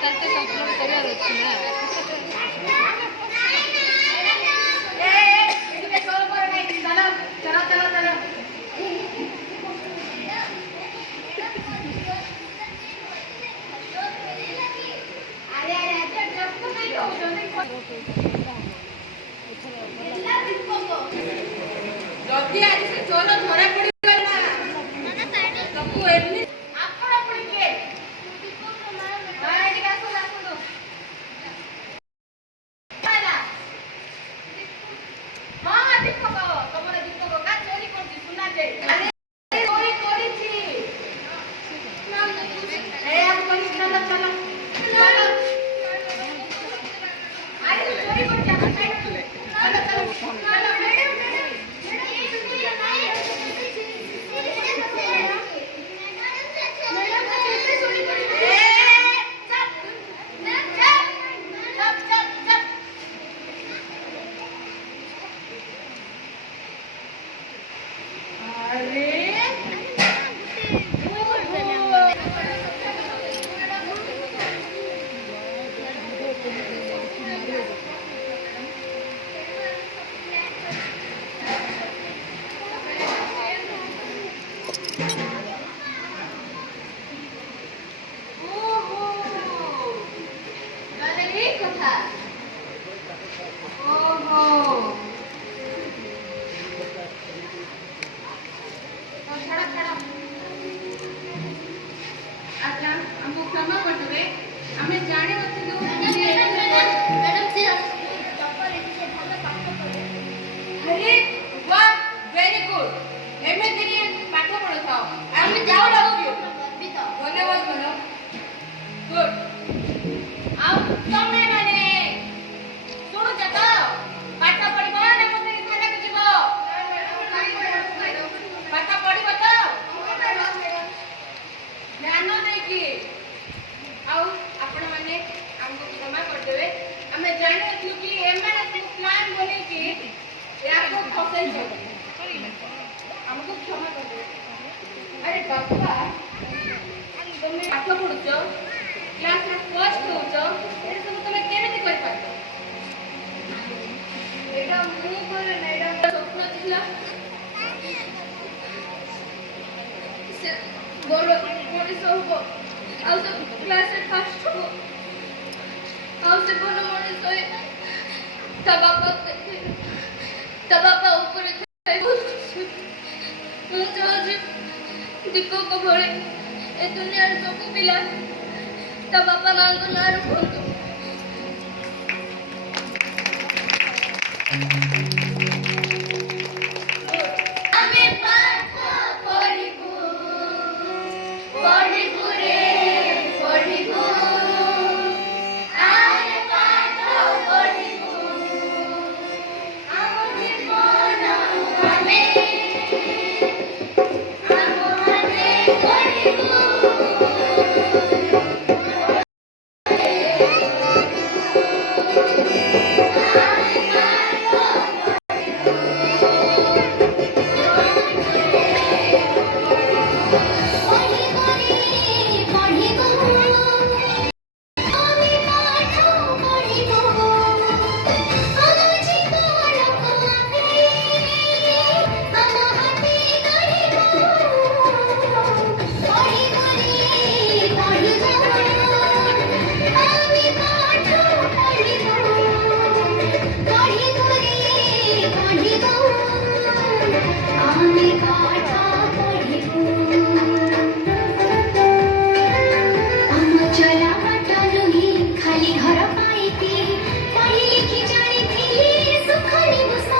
ତାତେ support କରିବାର ଅଛି ନା। ଯଦି ଆଜି ସେ ଚୋର ଧରା ପଡିଗଲା ସବୁ ଏମିତି ଆପଣ ପୁଣି କିଏ? ଏଠିକି ଆସନ୍ତୁ ଆସନ୍ତୁ। ହଁ ଦୀପକ ତମର ଦୀପକ କା ଚୋରି କରୁଛି ସୁନା ଦେ ଚୋରି କରିଛି। ଚାଲ ଚାଲ ଚାଲ ଆରେ ଚୋରି କରୁଛି ଚାଲ ଚାଲ हमको क्षमा कर दो। अरे बाबा तुम पाठ पढ़ुच क्लास रे फर्स्ट होच ए सब तुम केमिति कर पातो? एटा मु करे ना एटा स्वप्न थिला से बोलो मनीष हो आ सब क्लास रे फर्स्ट हो आ से बोलो मनीष होए ता बापा ऊपर दीपक भले ए दुनिया सब पिला ता बापा मां को ना रखो।